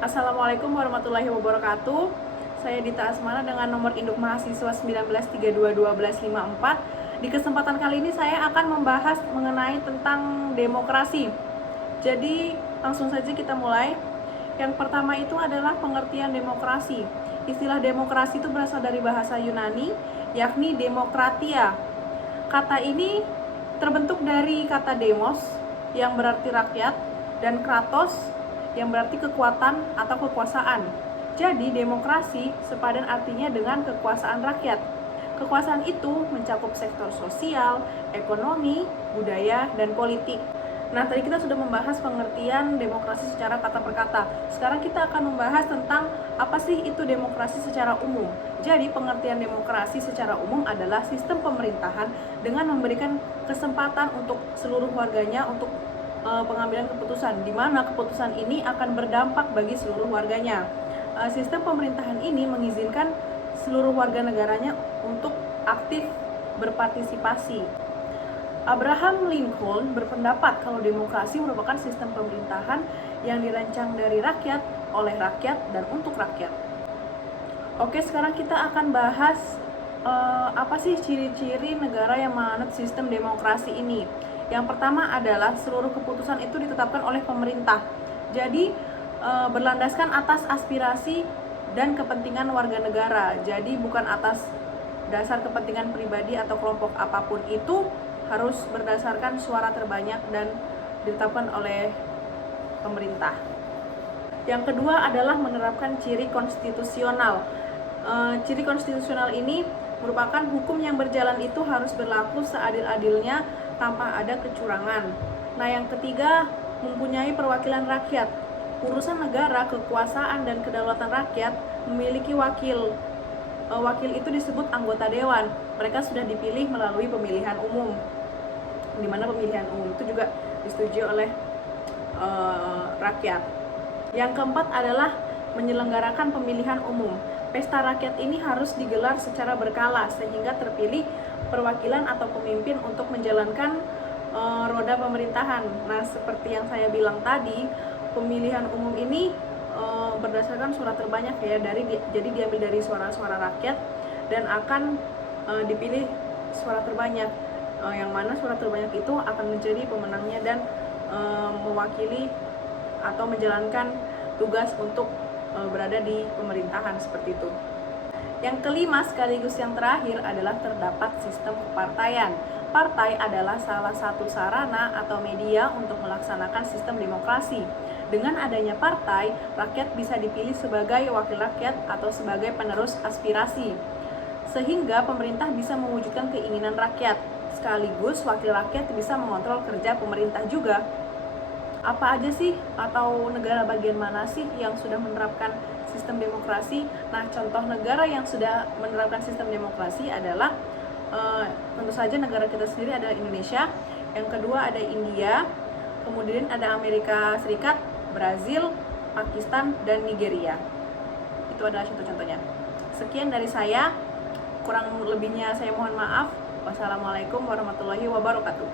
Assalamualaikum warahmatullahi wabarakatuh. Saya Dita Asmana dengan nomor induk mahasiswa 19321254. Di kesempatan kali ini saya akan membahas mengenai tentang demokrasi. Jadi langsung saja kita mulai. Yang pertama itu adalah pengertian demokrasi. Istilah demokrasi itu berasal dari bahasa Yunani, yakni demokratia. Kata ini terbentuk dari kata demos yang berarti rakyat dan kratos yang berarti kekuatan atau kekuasaan. Jadi demokrasi sepadan artinya dengan kekuasaan rakyat. Kekuasaan itu mencakup sektor sosial, ekonomi, budaya, dan politik. Nah, tadi kita sudah membahas pengertian demokrasi secara kata per kata. Sekarang kita akan membahas tentang apa sih itu demokrasi secara umum. Jadi, pengertian demokrasi secara umum adalah sistem pemerintahan dengan memberikan kesempatan untuk seluruh warganya untuk pengambilan keputusan, di mana keputusan ini akan berdampak bagi seluruh warganya. Sistem pemerintahan ini mengizinkan seluruh warga negaranya untuk aktif berpartisipasi. Abraham Lincoln berpendapat kalau demokrasi merupakan sistem pemerintahan yang dirancang dari rakyat, oleh rakyat, dan untuk rakyat. Oke, sekarang kita akan bahas apa sih ciri-ciri negara yang menganut sistem demokrasi ini. Yang pertama adalah seluruh keputusan itu ditetapkan oleh pemerintah. Jadi berlandaskan atas aspirasi dan kepentingan warga negara. Jadi bukan atas dasar kepentingan pribadi atau kelompok apapun, itu harus berdasarkan suara terbanyak dan ditetapkan oleh pemerintah. Yang kedua adalah menerapkan ciri konstitusional. Ciri konstitusional ini merupakan hukum yang berjalan itu harus berlaku seadil-adilnya tanpa ada kecurangan. Nah, yang ketiga, mempunyai perwakilan rakyat. Urusan negara, kekuasaan, dan kedaulatan rakyat memiliki wakil. Wakil itu disebut anggota dewan. Mereka sudah dipilih melalui pemilihan umum, di mana pemilihan umum itu juga disetujui oleh rakyat. Yang keempat adalah menyelenggarakan pemilihan umum. Pesta rakyat ini harus digelar secara berkala sehingga terpilih perwakilan atau pemimpin untuk menjalankan roda pemerintahan. Nah, seperti yang saya bilang tadi, pemilihan umum ini berdasarkan suara terbanyak ya, jadi diambil dari suara-suara rakyat dan akan dipilih suara terbanyak. Yang mana suara terbanyak itu akan menjadi pemenangnya dan mewakili atau menjalankan tugas untuk berada di pemerintahan, seperti itu. Yang kelima sekaligus yang terakhir adalah terdapat sistem kepartaian. Partai adalah salah satu sarana atau media untuk melaksanakan sistem demokrasi. Dengan adanya partai, rakyat bisa dipilih sebagai wakil rakyat atau sebagai penerus aspirasi, sehingga pemerintah bisa mewujudkan keinginan rakyat. Sekaligus wakil rakyat bisa mengontrol kerja pemerintah juga. Apa aja sih atau negara bagian mana sih yang sudah menerapkan sistem demokrasi? Nah, contoh negara yang sudah menerapkan sistem demokrasi adalah tentu saja negara kita sendiri adalah Indonesia. Yang kedua ada India, kemudian ada Amerika Serikat, Brazil, Pakistan, dan Nigeria. Itu adalah contoh-contohnya. Sekian dari saya, kurang lebihnya saya mohon maaf. Wassalamualaikum warahmatullahi wabarakatuh.